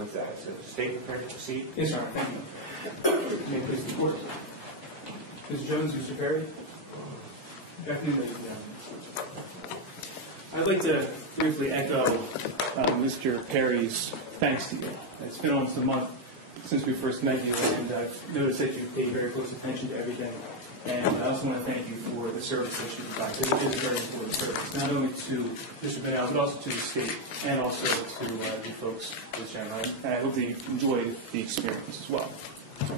With that, so state prepared to proceed. Yes, Your Honor. Thank you. May it please the Court. Mr. Jones, Mr. Perry. Good afternoon, ladies and gentlemen. I'd like to briefly echo Mr. Perry's thanks to you. It's been almost a month since we first met you, and I've noticed that you pay very close attention to everything. And I also want to thank you for the service that you provide. It is a very important service, not only to Mr. Monell, but also to the state, and also to you folks, Mr. Chairman. And I hope that you enjoyed the experience as well. I'm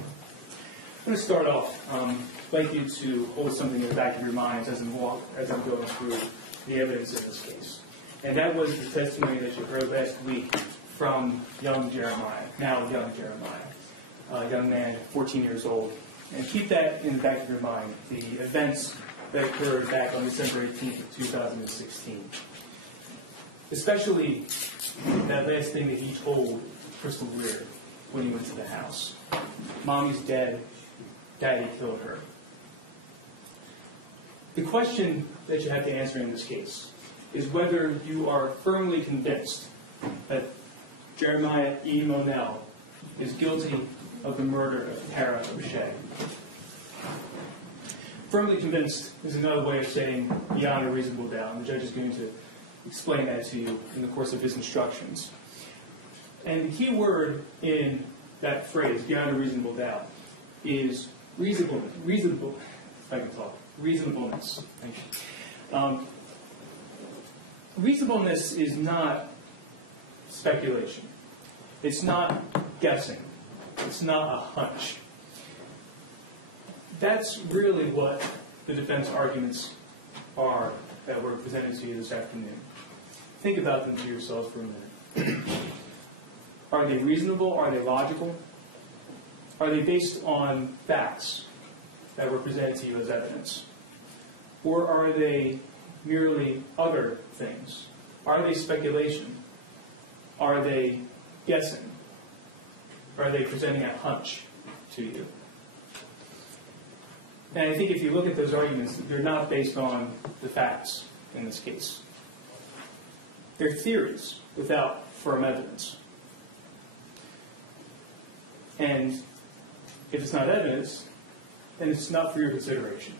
going to start off. I'd like you to hold something in the back of your minds as I'm going through the evidence in this case. And that was the testimony that you heard last week from young Jeremiah, now young Jeremiah, a young man, 14 years old. And keep that in the back of your mind, the events that occurred back on December 18th of 2016. Especially that last thing that he told Crystal Greer when he went to the house. Mommy's dead, Daddy killed her. The question that you have to answer in this case is whether you are firmly convinced that Jeremiah E. Monell is guilty of the murder of Tara O'Shea. Firmly convinced is another way of saying beyond a reasonable doubt, and the judge is going to explain that to you in the course of his instructions. And the key word in that phrase, beyond a reasonable doubt, is reasonableness. If I can talk. Reasonableness. Thank you. Reasonableness is not speculation. It's not guessing. It's not a hunch. That's really what the defense arguments are that were presented to you this afternoon. Think about them to yourselves for a minute. Are they reasonable? Are they logical? Are they based on facts that were presented to you as evidence? Or are they merely other things? Are they speculation? Are they guessing? Are they presenting a hunch to you? And I think if you look at those arguments, they're not based on the facts in this case. They're theories without firm evidence. And if it's not evidence, then it's not for your consideration.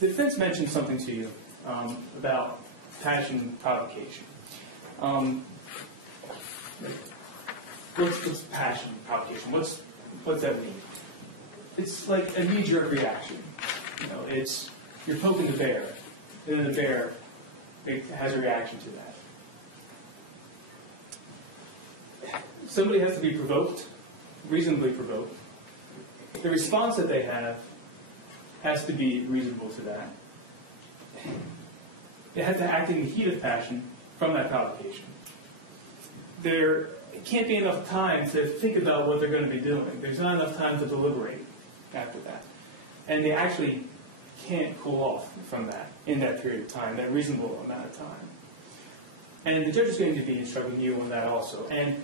The defense mentioned something to you about passion provocation. What's passion provocation? What's that mean? It's like a knee-jerk reaction. You know, it's you're poking the bear, and then the bear has a reaction to that. Somebody has to be provoked, reasonably provoked. The response that they have has to be reasonable to that. They have to act in the heat of passion from that provocation. There can't be enough time to think about what they're going to be doing. There's not enough time to deliberate after that. And they actually can't cool off from that in that period of time, that reasonable amount of time. And the judge is going to be instructing you on that also. And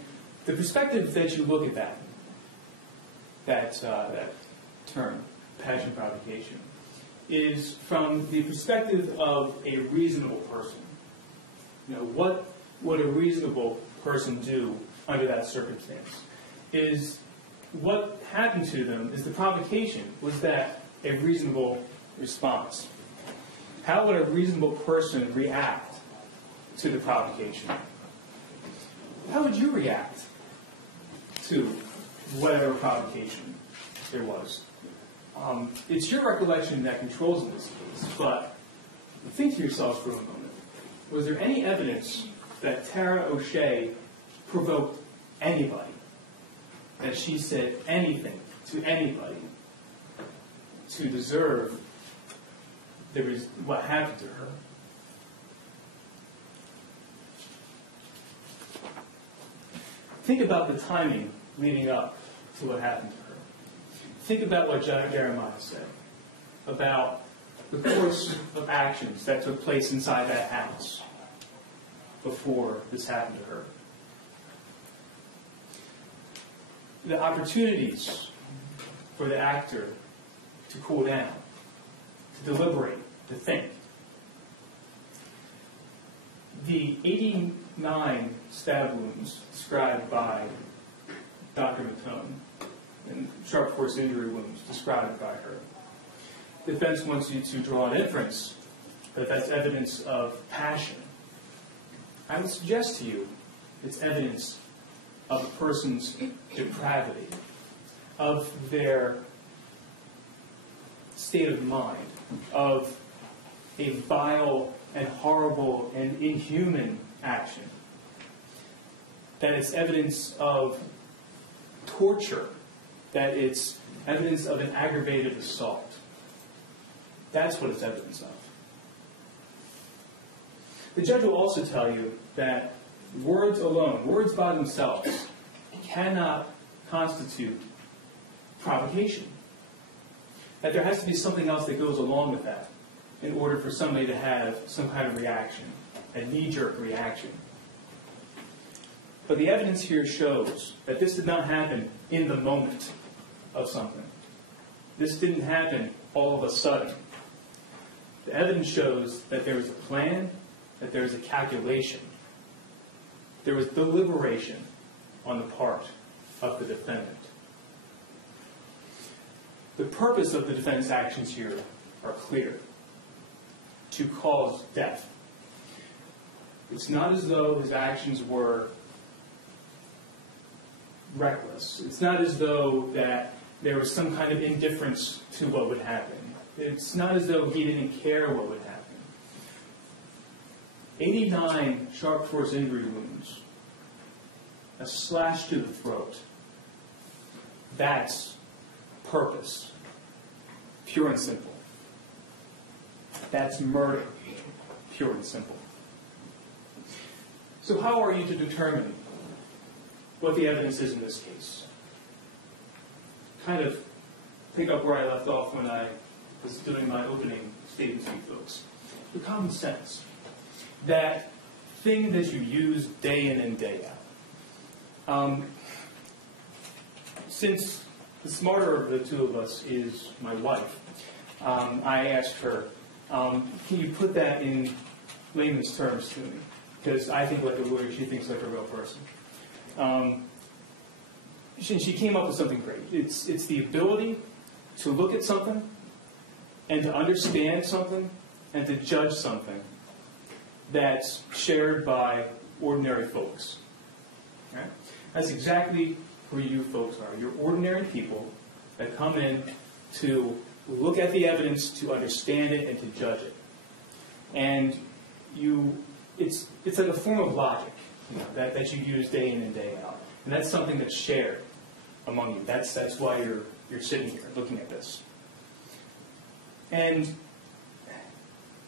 the perspective that you look at that term, passion provocation, is from the perspective of a reasonable person. You know, what would a reasonable person do under that circumstance? Is what happened to them is the provocation. Was that a reasonable response? How would a reasonable person react to the provocation? How would you react to whatever provocation there was? It's your recollection that controls in this case, but think to yourself for a moment. Was there any evidence that Tara O'Shea provoked anybody? That she said anything to anybody to deserve what happened to her? Think about the timing leading up to what happened to her. Think about what Jeremiah said about the course of actions that took place inside that house before this happened to her. The opportunities for the actor to cool down, to deliberate, to think. The 89 stab wounds described by Dr. Matone and sharp force injury wounds described by her. The defense wants you to draw an inference that that's evidence of passion. I would suggest to you it's evidence of a person's depravity, of their state of mind, of a vile and horrible and inhuman action. That it's evidence of torture, that it's evidence of an aggravated assault. That's what it's evidence of. The judge will also tell you that words alone, words by themselves, cannot constitute provocation. That there has to be something else that goes along with that in order for somebody to have some kind of reaction, a knee-jerk reaction. But the evidence here shows that this did not happen in the moment of something. This didn't happen all of a sudden. The evidence shows that there was a plan, that there was a calculation. There was deliberation on the part of the defendant. The purpose of the defendant's actions here are clear: to cause death. It's not as though his actions were reckless. It's not as though that there was some kind of indifference to what would happen. It's not as though he didn't care what would happen. 89 sharp force injury wounds, a slash to the throat. That's purpose, pure and simple. That's murder, pure and simple. So how are you to determine what the evidence is in this case? Kind of pick up where I left off when I was doing my opening statement to you folks. The common sense. That thing that you use day in and day out. Since the smarter of the two of us is my wife, I asked her, can you put that in layman's terms to me? Because I think like a lawyer, she thinks like a real person. She came up with something great. It's the ability to look at something and to understand something and to judge something that's shared by ordinary folks. Right? That's exactly who you folks are. You're ordinary people that come in to look at the evidence, to understand it, and to judge it. And it's like a form of logic, that you use day in and day out. And that's something that's shared among you. That's why you're sitting here looking at this. And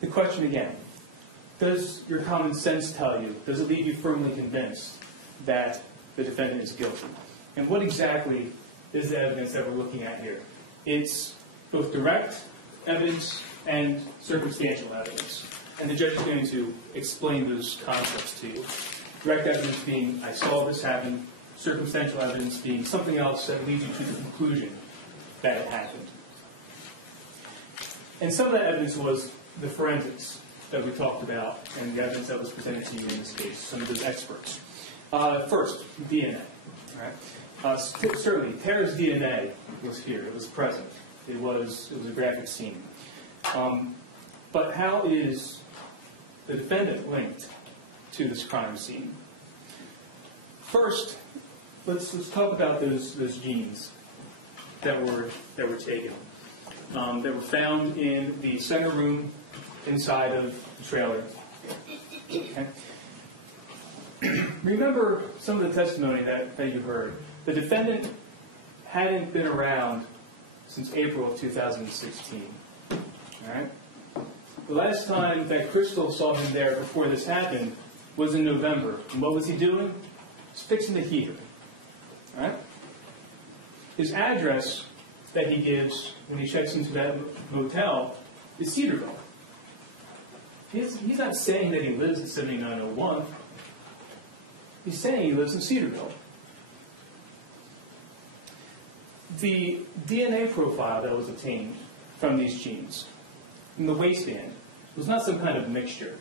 the question again, does your common sense tell you, does it leave you firmly convinced that the defendant is guilty? And what exactly is the evidence that we're looking at here? It's both direct evidence and circumstantial evidence. And the judge is going to explain those concepts to you. Direct evidence being, I saw this happen. Circumstantial evidence being something else that leads you to the conclusion that it happened. And some of that evidence was the forensics that we talked about and the evidence that was presented to you in this case, some of those experts. First, DNA. Right? Certainly, Tara's DNA was here. It was present. It was a graphic scene. But how is the defendant linked to this crime scene? First, let's talk about those genes that were taken. That were found in the center room inside of the trailer. Okay. Remember some of the testimony that you heard. The defendant hadn't been around since April of 2016. All right? The last time that Crystal saw him there before this happened was in November. And what was he doing? He was fixing the heater. All right? His address that he gives when he checks into that motel is Cedarville. He's not saying that he lives at 7901. He's saying he lives in Cedarville. The DNA profile that was obtained from these genes in the waistband was not some kind of mixture.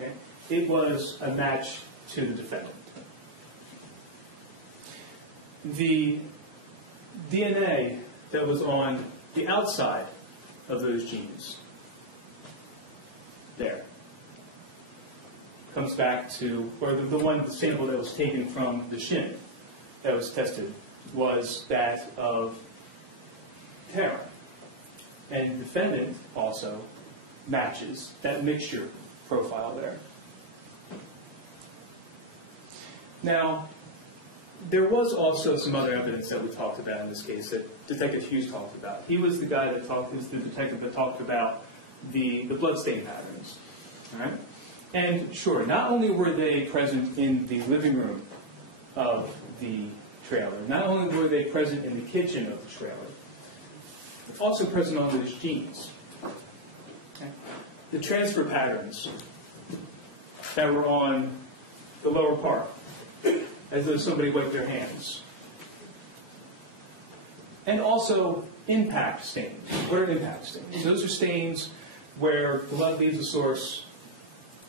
Okay? it was a match to the defendant. The DNA that was on the outside of those jeans, there, comes back to, or the sample that was taken from the shin that was tested was that of Tara. And the defendant also matches that mixture profile there. Now, there was also some other evidence that we talked about in this case that Detective Hughes talked about. He was the guy that talked, the detective that talked about the bloodstain patterns. All right? And sure, not only were they present in the living room of the trailer, not only were they present in the kitchen of the trailer, but also present on those jeans. Okay? The transfer patterns that were on the lower part, as though somebody wiped their hands. And also impact stains. What are impact stains? Those are stains where blood leaves the source,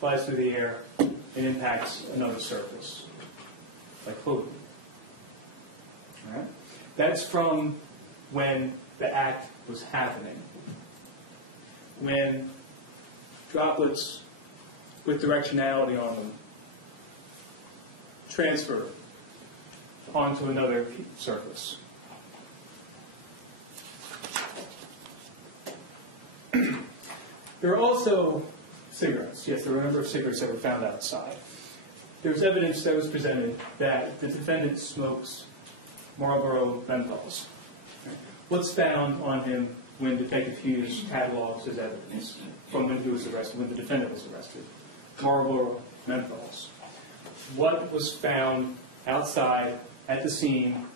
flies through the air, and impacts another surface, like clothing. All right? That's from when the act was happening. When droplets with directionality on them transfer onto another surface. There are also cigarettes. Yes, there were a number of cigarettes that were found outside. There was evidence that was presented that the defendant smokes Marlboro menthols. What's found on him when Detective Hughes catalogs his evidence from when he was arrested, when the defendant was arrested? Marlboro menthols. What was found outside at the scene?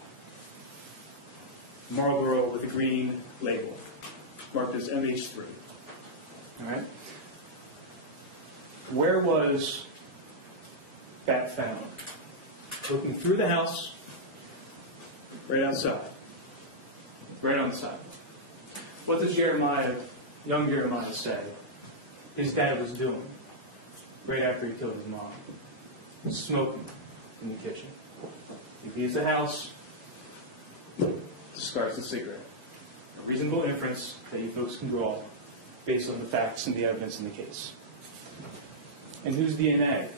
Marlboro with a green label, marked as MH3. All right? Where was that found? Looking through the house, right outside, right on the sidewalk. What does young Jeremiah say his dad was doing right after he killed his mom? Smoking in the kitchen. He leaves the house, discards the cigarette. A reasonable inference that you folks can draw based on the facts and the evidence in the case. And whose DNA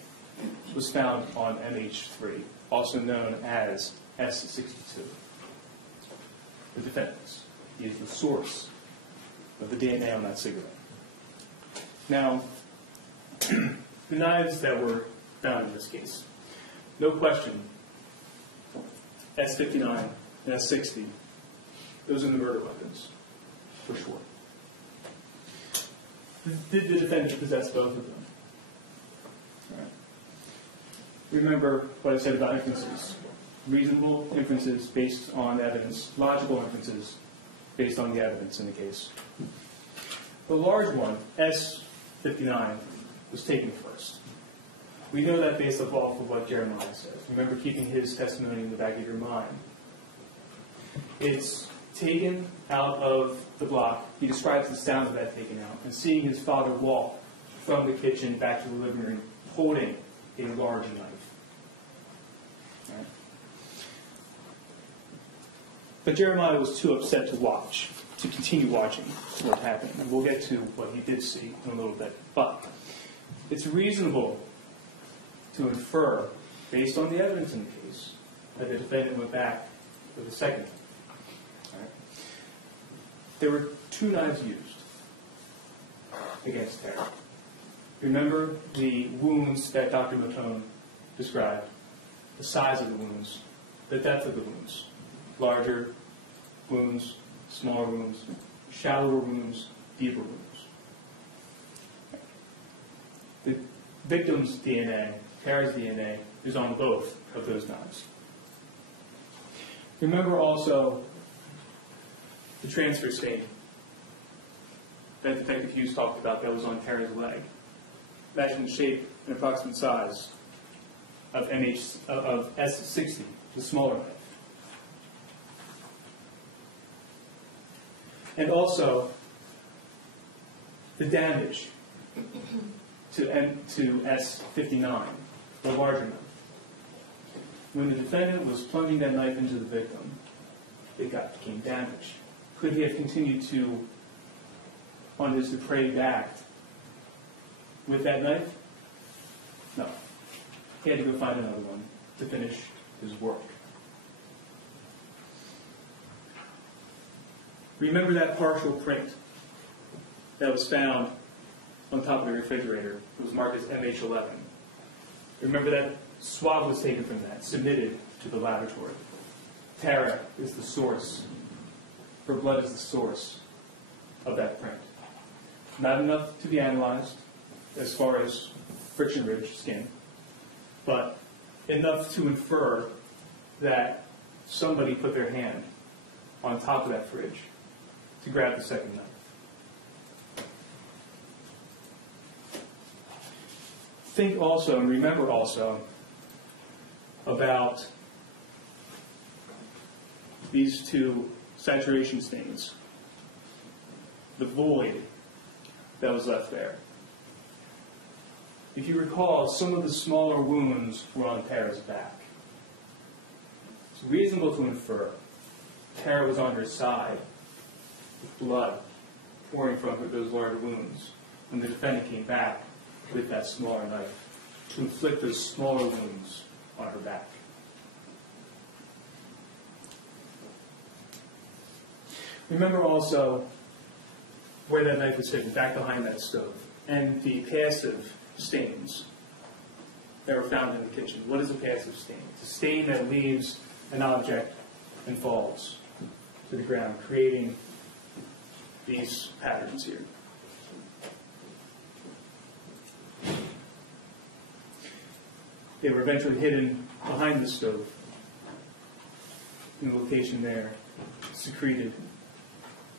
was found on MH3, also known as S62? The defendant's. He is the source of the DNA on that cigarette. Now, the knives that were found in this case, no question, S59 and S60, those are the murder weapons, for sure. Did the defendant possess both of them? All right. Remember what I said about inferences. Reasonable inferences based on evidence, logical inferences based on the evidence in the case. The large one, S59, was taken first. We know that based off of what Jeremiah says. Remember keeping his testimony in the back of your mind. It's taken out of the block. He describes the sound of that taken out, and seeing his father walk from the kitchen back to the living room holding a large knife. Right? But Jeremiah was too upset to continue watching what happened. And we'll get to what he did see in a little bit. But it's reasonable to infer, based on the evidence in the case, that the defendant went back with a second knife. Right? There were two knives used against Tara. Remember the wounds that Dr. Matone described, the size of the wounds, the depth of the wounds, larger wounds, smaller wounds, shallower wounds, deeper wounds. The victim's DNA, Tara's DNA, is on both of those knives. Remember also the transfer stain that Detective Hughes talked about that was on Tara's leg. Imagine the shape and approximate size of S60, the smaller knife. And also the damage to S59, the larger knife. When the defendant was plunging that knife into the victim, it became damaged. Could he have continued on his depraved act with that knife? No. He had to go find another one to finish his work. Remember that partial print that was found on top of the refrigerator? It was marked as MH11. Remember that swab was taken from that, submitted to the laboratory. Tara is the source. Her blood is the source of that print. Not enough to be analyzed as far as friction-ridged skin, but enough to infer that somebody put their hand on top of that fridge to grab the second knife. Think also and remember also about these two saturation stains, the void that was left there. If you recall, some of the smaller wounds were on Tara's back. It's reasonable to infer Tara was on her side with blood pouring from those larger wounds when the defendant came back with that smaller knife to inflict those smaller wounds on her back. Remember also where that knife was hidden, back behind that stove, and the passive stains that were found in the kitchen. What is a passive stain? It's a stain that leaves an object and falls to the ground, creating these patterns here. They were eventually hidden behind the stove in the location there, secreted,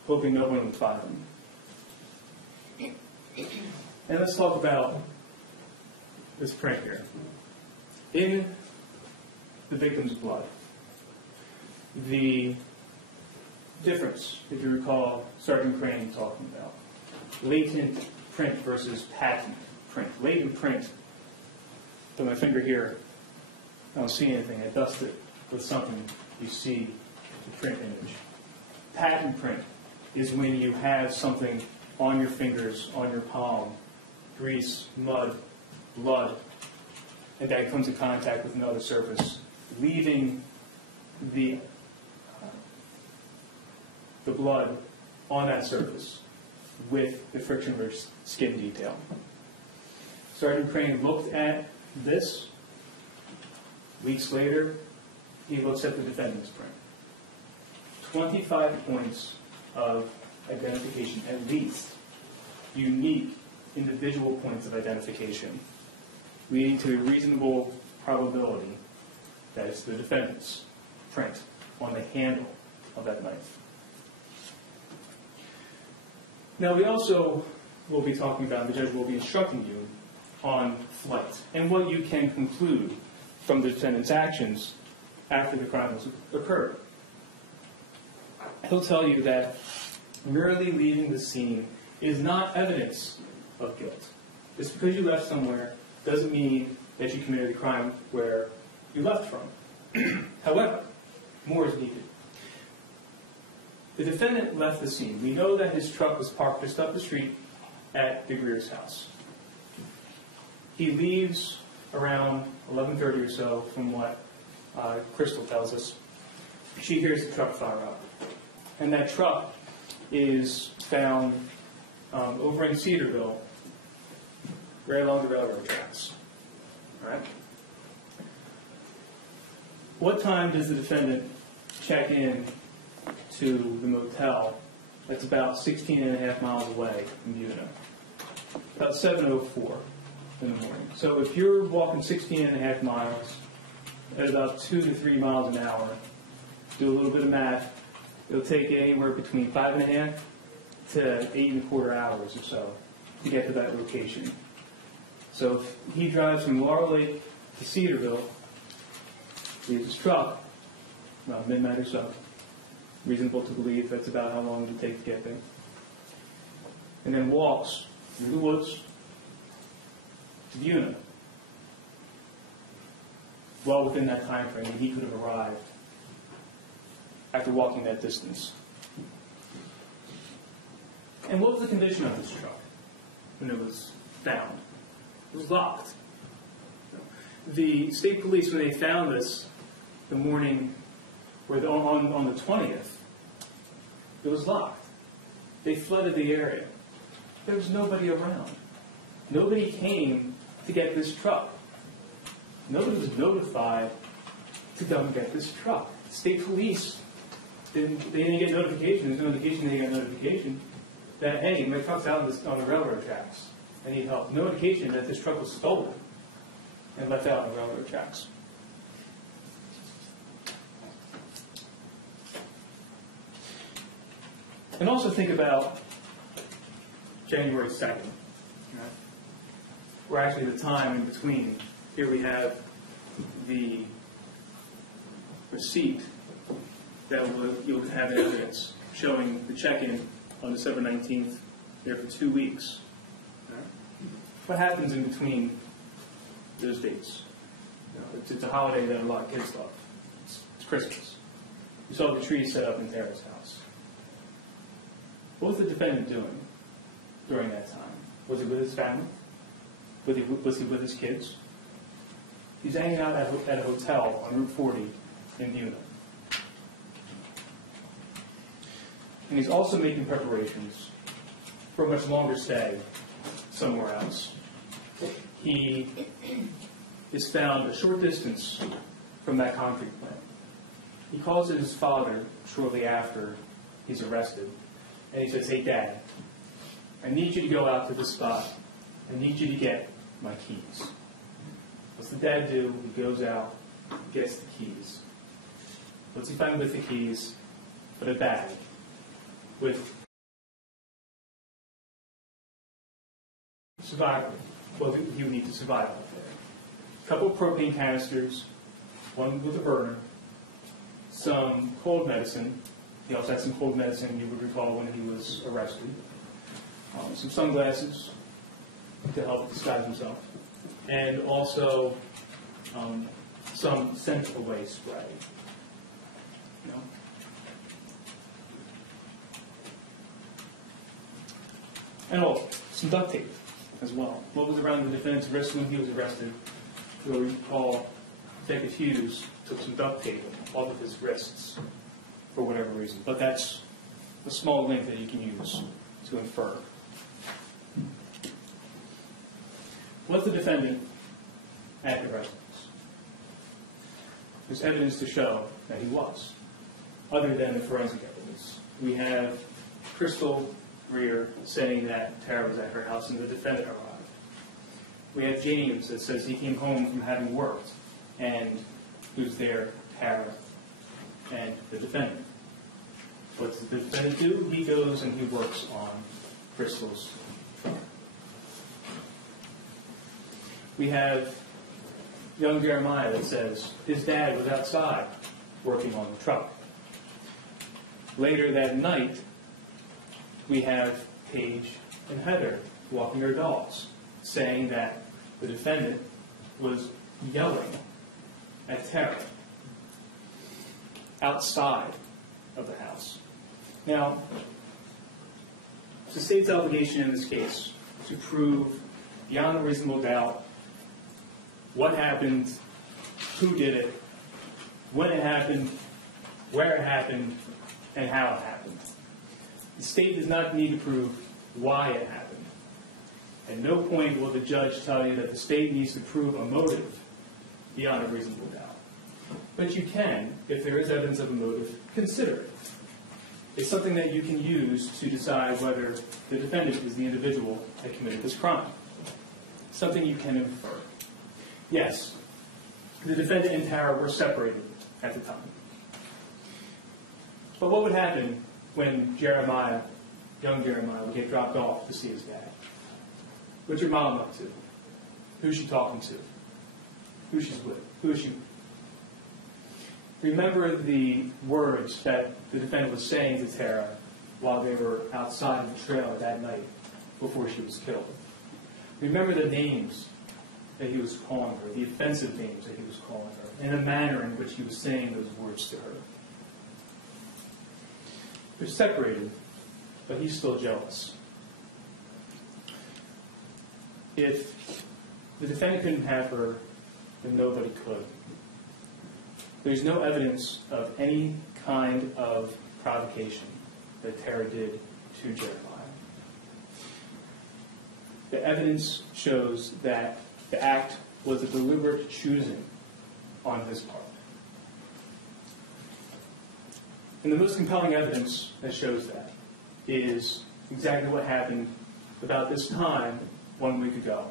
hoping no one would find them. And let's talk about this print here. In the victim's blood, the difference, if you recall Sergeant Crane talking about, latent print versus patent print. Latent print, put my finger here, I don't see anything, I dust it with something, you see the print image. Patent print is when you have something on your fingers, on your palm, grease, mud, blood, and that comes in contact with another surface, leaving the blood on that surface with the friction-rich skin detail. Sergeant Crane looked at this. Weeks later, he looks at the defendant's print. 25 points of identification, at least, unique individual points of identification, leading to a reasonable probability that it's the defendant's print on the handle of that knife. Now, we also will be talking about, the judge will be instructing you on flight and what you can conclude from the defendant's actions after the crime has occurred. He'll tell you that merely leaving the scene is not evidence of guilt. Just because you left somewhere doesn't mean that you committed a crime where you left from. However, more is needed. The defendant left the scene. We know that his truck was parked just up the street at the Greer's house. He leaves around 11:30 or so, from what Crystal tells us. She hears the truck fire up. And that truck is found over in Cedarville, right along the railroad tracks. All right? What time does the defendant check in to the motel that's about 16 and a half miles away from Utica? About 7:04 in the morning. So if you're walking 16 and a half miles at about 2 to 3 miles an hour, do a little bit of math, it'll take you anywhere between 5.5 to 8.25 hours or so to get to that location. So if he drives from Laurel Lake to Cedarville, leaves his truck around midnight or so, reasonable to believe that's about how long it would take to get there, and then walks through the woods to Buna. Well within that time frame, he could have arrived after walking that distance. And what was the condition of this truck when it was found? It was locked. The state police, when they found this the morning, or on the 20th, it was locked. They flooded the area. There was nobody around. Nobody came to get this truck. Nobody was notified to come get this truck. State police, they didn't get notification. There's no indication they got notification that, hey, my truck's out on the railroad tracks. I need help. No indication that this truck was stolen and left out on the railroad tracks. And also think about January 2nd. Or actually the time in between. Here we have the receipt that you'll have evidence showing the check-in on December 19th, there for 2 weeks. What happens in between those dates? It's a holiday that a lot of kids love. It's Christmas. You saw the tree set up in Tara's house. What was the defendant doing during that time? Was he with his family? Was he with his kids? He's hanging out at a hotel on Route 40 in Buna. And he's also making preparations for a much longer stay somewhere else. He is found a short distance from that concrete plant. He calls his father shortly after he's arrested, and he says, "Hey, Dad, I need you to go out to this spot. I need you to get my keys." What's the dad do? He goes out, gets the keys. What's he find with the keys? But a bag with survival. Well, he would need to survive out there. A couple of propane canisters, one with a burner, some cold medicine. He also had some cold medicine, you would recall, when he was arrested. Some sunglasses to help disguise himself. And also some scent-away spray. And also some duct tape as well. What was around the defendant's wrist when he was arrested? You'll recall Detective Hughes took some duct tape off of his wrists for whatever reason. But that's a small link that you can use to infer. Was the defendant at the residence? There's evidence to show that he was, other than the forensic evidence. We have Crystal Greer saying that Tara was at her house and the defendant arrived. We have James that says he came home from having worked and he was there, Tara, and the defendant. What does the defendant do? He goes and he works on Crystal's truck. We have young Jeremiah that says his dad was outside working on the truck. Later that night, we have Paige and Heather walking their dogs, saying that the defendant was yelling at Tara outside of the house. Now, it's the state's obligation in this case to prove beyond a reasonable doubt what happened, who did it, when it happened, where it happened, and how it happened. The state does not need to prove why it happened. At no point will the judge tell you that the state needs to prove a motive beyond a reasonable doubt. But you can, if there is evidence of a motive, consider it. It's something that you can use to decide whether the defendant is the individual that committed this crime. Something you can infer. Yes, the defendant and Tara were separated at the time. But what would happen when Jeremiah, young Jeremiah, would get dropped off to see his dad? What's your mom up to? Who's she talking to? Who she's with? Who is she with? Remember the words that the defendant was saying to Tara while they were outside of the trailer that night before she was killed. Remember the names that he was calling her, the offensive names that he was calling her, and the manner in which he was saying those words to her. They're separated, but he's still jealous. If the defendant couldn't have her, then nobody could. There's no evidence of any kind of provocation that Tara did to Jeremiah. The evidence shows that the act was a deliberate choosing on his part. And the most compelling evidence that shows that is exactly what happened about this time 1 week ago.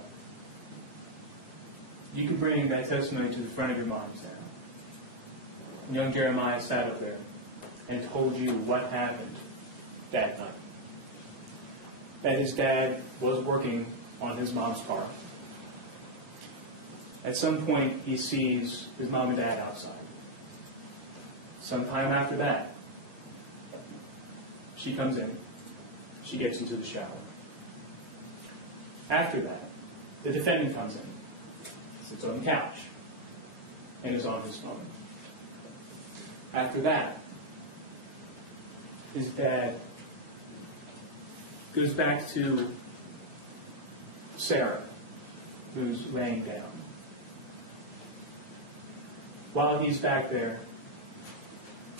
You can bring that testimony to the front of your minds now. Young Jeremiah sat up there and told you what happened that night. That his dad was working on his mom's car. At some point, he sees his mom and dad outside. Sometime after that, she comes in. She gets into the shower. After that, the defendant comes in, sits on the couch, and is on his phone. After that, his dad goes back to Sarah, who's laying down. While he's back there,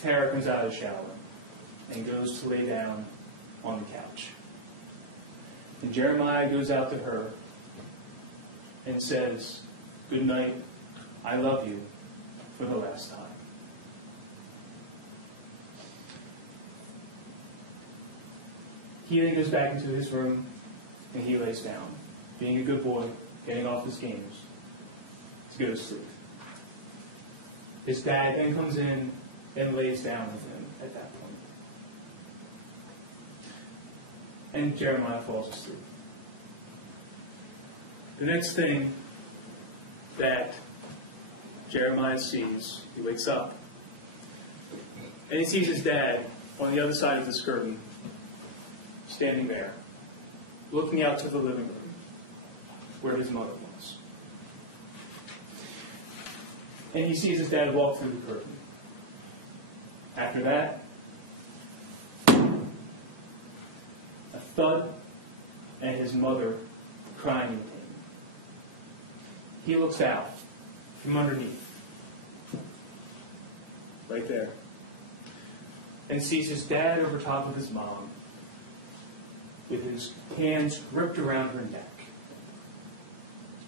Tara comes out of the shower and goes to lay down on the couch. And Jeremiah goes out to her and says, "Good night, I love you," for the last time. He then goes back into his room and he lays down, being a good boy, getting off his games, to go to sleep. His dad then comes in and lays down with him at that point. And Jeremiah falls asleep. The next thing that Jeremiah sees, he wakes up, and he sees his dad on the other side of this curtain, standing there, looking out to the living room, where his mother was. And he sees his dad walk through the curtain. After that, a thud, and his mother crying in pain. He looks out from underneath, right there, and sees his dad over top of his mom, with his hands gripped around her neck,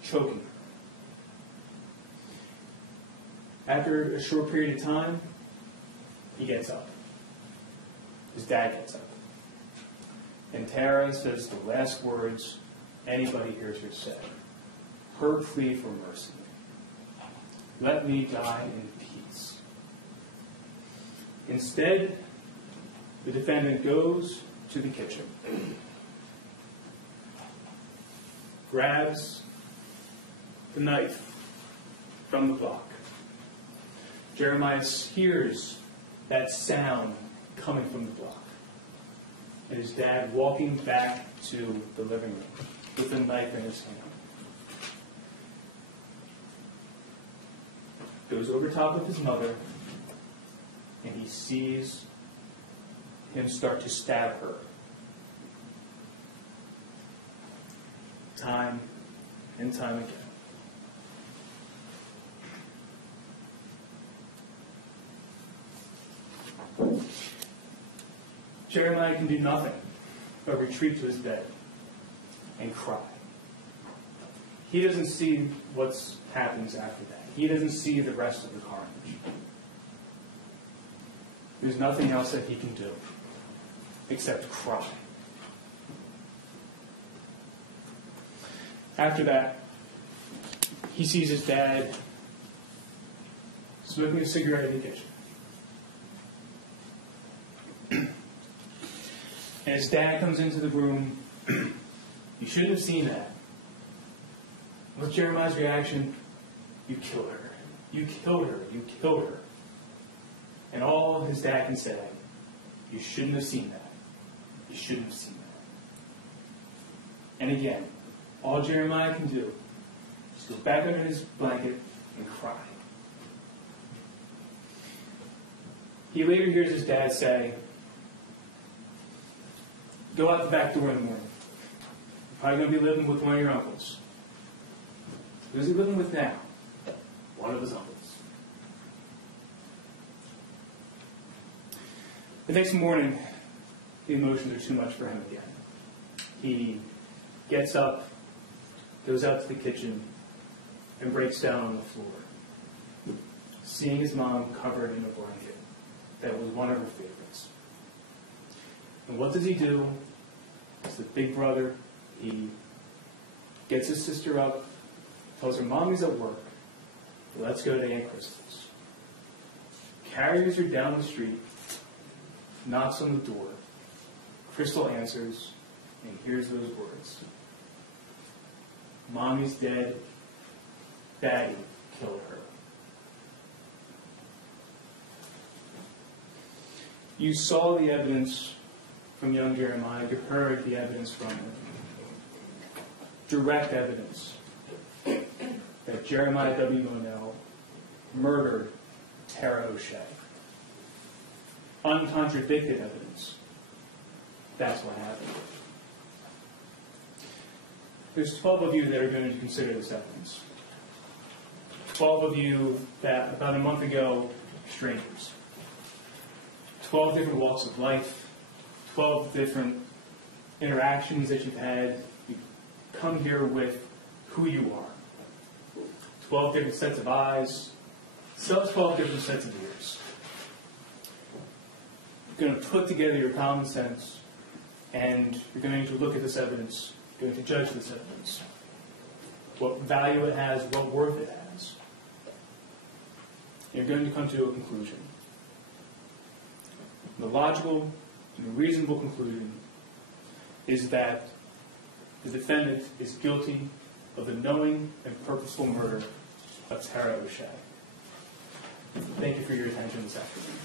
choking her. After a short period of time, he gets up. His dad gets up. And Tara says the last words anybody hears her say. Her plea for mercy. "Let me die in peace." Instead, the defendant goes to the kitchen, grabs the knife from the block. Jeremiah hears that sound coming from the block, and his dad walking back to the living room with the knife in his hand. Goes over top of his mother, and he sees him start to stab her. Time and time again. Jeremiah can do nothing but retreat to his bed and cry. He doesn't see what happens after that. He doesn't see the rest of the carnage. There's nothing else that he can do except cry. After that, he sees his dad smoking a cigarette in the kitchen. And his dad comes into the room. You shouldn't have seen that. What's Jeremiah's reaction? You killed her. You killed her. You killed her. And all his dad can say, you shouldn't have seen that. You shouldn't have seen that. And again, all Jeremiah can do is to go back under his blanket and cry. He later hears his dad say, "Go out the back door in the morning. You're probably going to be living with one of your uncles." Who's he living with now? One of his uncles. The next morning, the emotions are too much for him again. He gets up, goes out to the kitchen, and breaks down on the floor, seeing his mom covered in a blanket that was one of her favorites. And what does he do? As the big brother, he gets his sister up, tells her mommy's at work, let's go to Aunt Crystal's. Carries her down the street, knocks on the door. Crystal answers and hears those words. "Mommy's dead. Daddy killed her." You saw the evidence from young Jeremiah. You heard the evidence from him. Direct evidence that Jeremiah W. Monell murdered Tara O'Shea. Uncontradicted evidence. That's what happened. There's 12 of you that are going to consider this evidence. 12 of you that about a month ago, strangers. 12 different walks of life, 12 different interactions that you've had. You come here with who you are. 12 different sets of eyes, 12 different sets of ears. You're going to put together your common sense, and you're going to look at this evidence, you're going to judge this evidence. What value it has, what worth it has. You're going to come to a conclusion. The logical and reasonable conclusion is that the defendant is guilty of the knowing and purposeful murder of Tara O'Shea. Thank you for your attention this afternoon.